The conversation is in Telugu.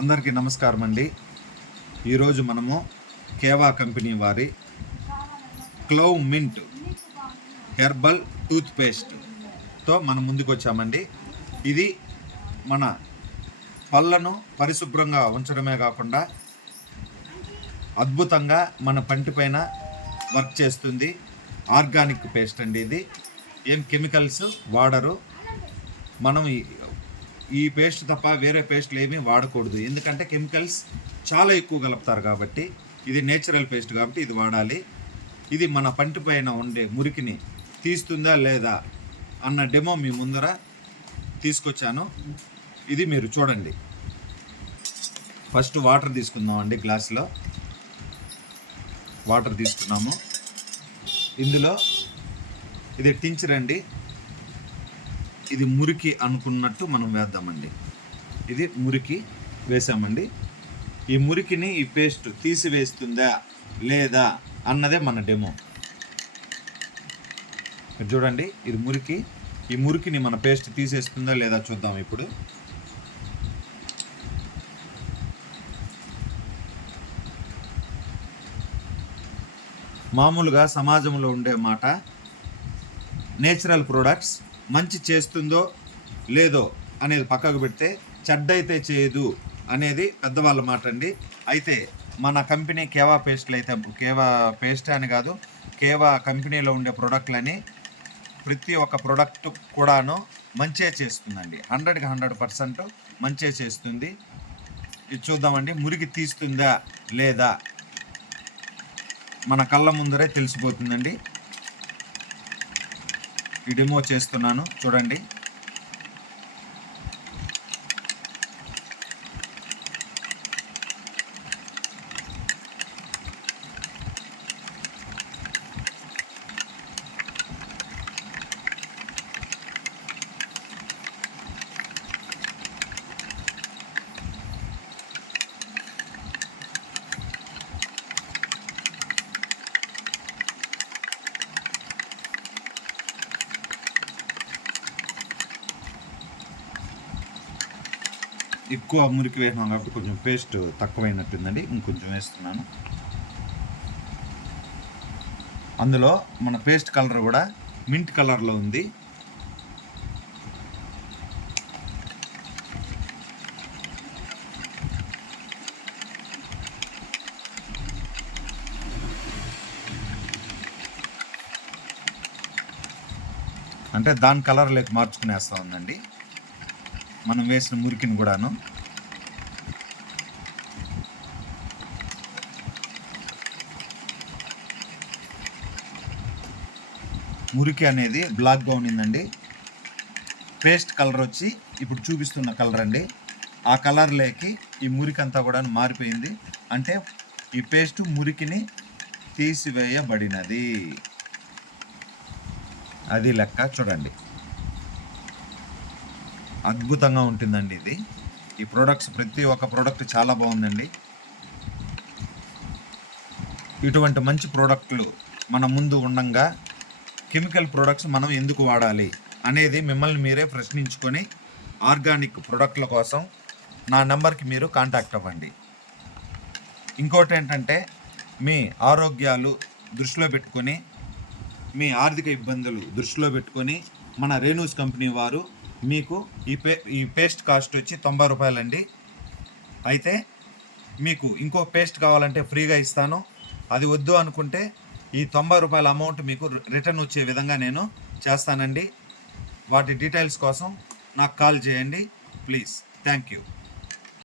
అందరికీ నమస్కారం అండి ఈరోజు మనము కేవా కంపెనీ వారి క్లౌ మింట్ హెర్బల్ టూత్ పేస్ట్తో మనం ముందుకు వచ్చామండి ఇది మన పళ్ళను పరిశుభ్రంగా ఉంచడమే కాకుండా అద్భుతంగా మన పంటిపైన వర్క్ చేస్తుంది. ఆర్గానిక్ పేస్ట్ అండి ఇది. ఏం కెమికల్స్ వాడరు. మనం ఈ- పేస్ట్ తప్ప వేరే పేస్ట్లు ఏమీ వాడకూడదు. ఎందుకంటే కెమికల్స్ చాలా ఎక్కువ కలుపుతారు కాబట్టి ఇది నేచురల్ పేస్ట్ కాబట్టి ఇది వాడాలి. ఇది మన పంటి పైన ఉండే మురికిని తీస్తుందా లేదా అన్న డెమో మీ ముందర తీసుకొచ్చాను. ఇది మీరు చూడండి. ఫస్ట్ వాటర్ తీసుకుందామండి గ్లాస్లో. వాటర్ తీసుకున్నాము. ఇందులో ఇది టించర్ అండి ఇది మురికి అనుకున్నట్టు మనం వేద్దామండి. ఇది మురికి వేసామండి. ఈ మురికిని ఈ పేస్ట్ తీసివేస్తుందా లేదా అన్నదే మన డెమో. మీరు చూడండి ఇది మురికి. ఈ మురికిని మన పేస్ట్ తీసేస్తుందా లేదా చూద్దాం ఇప్పుడు. మామూలుగా సమాజంలో ఉండే మాట నేచురల్ ప్రొడక్ట్స్ మంచి చేస్తుందో లేదో అనేది పక్కకు పెడితే చెడ్డైతే చేయదు అనేది పెద్దవాళ్ళ మాట అండి. అయితే మన కంపెనీ కేవా పేస్ట్లు అయితే కేవా పేస్ట్ అని కాదు కేవా కంపెనీలో ఉండే ప్రొడక్ట్లని ప్రతి ఒక్క ప్రోడక్ట్ కూడాను మంచే చేస్తుందండి. హండ్రెడ్కి హండ్రెడ్ పర్సెంట్ మంచే చేస్తుంది. ఇది చూద్దామండి మురికి తీస్తుందా లేదా? మన కళ్ళ ముందరే తెలిసిపోతుందండి. ఈ డెమో చేస్తున్నాను. చూడండి. ఎక్కువ మురికి వేసినాం కాబట్టి కొంచెం పేస్ట్ తక్కువైనట్టుందండి. ఇంకొంచెం వేస్తున్నాను. అందులో మన పేస్ట్ కలర్ కూడా మింట్ కలర్లో ఉంది. అంటే దాని కలర్ లేక మార్చుకునేస్తా ఉందండి. మనం వేసిన మురికిని కూడాను. మురికి అనేది బ్లాక్గా ఉన్నిందండి. పేస్ట్ కలర్ వచ్చి ఇప్పుడు చూపిస్తున్న కలర్ అండి. ఆ కలర్ లేకి ఈ మురికి అంతా కూడా మారిపోయింది. అంటే ఈ పేస్ట్ మురికిని తీసివేయబడినది. అది లెక్క చూడండి. అద్భుతంగా ఉంటుందండి ఇది. ఈ ప్రోడక్ట్స్ ప్రతి ఒక్క ప్రోడక్ట్ చాలా బాగుందండి. ఇటువంటి మంచి ప్రోడక్ట్లు మన ముందు ఉండంగా కెమికల్ ప్రోడక్ట్స్ మనం ఎందుకు వాడాలి అనేది మిమ్మల్ని మీరే ప్రశ్నించుకొని ఆర్గానిక్ ప్రోడక్ట్ల కోసం నా నెంబర్కి మీరు కాంటాక్ట్ అవ్వండి. ఇంకోటి ఏంటంటే మీ ఆరోగ్యాలు దృష్టిలో పెట్టుకొని మీ ఆర్థిక ఇబ్బందులు దృష్టిలో పెట్టుకొని మన రేణూస్ కంపెనీ వారు మీకు ఈ పే ఈ పేస్ట్ కాస్ట్ వచ్చి తొంభై రూపాయలండి. అయితే మీకు ఇంకో పేస్ట్ కావాలంటే ఫ్రీగా ఇస్తాను. అది వద్దు అనుకుంటే ఈ తొంభై రూపాయల అమౌంట్ మీకు రిటర్న్ వచ్చే విధంగా నేను చేస్తానండి. వాటి డీటెయిల్స్ కోసం నాకు కాల్ చేయండి ప్లీజ్ థ్యాంక్ యూ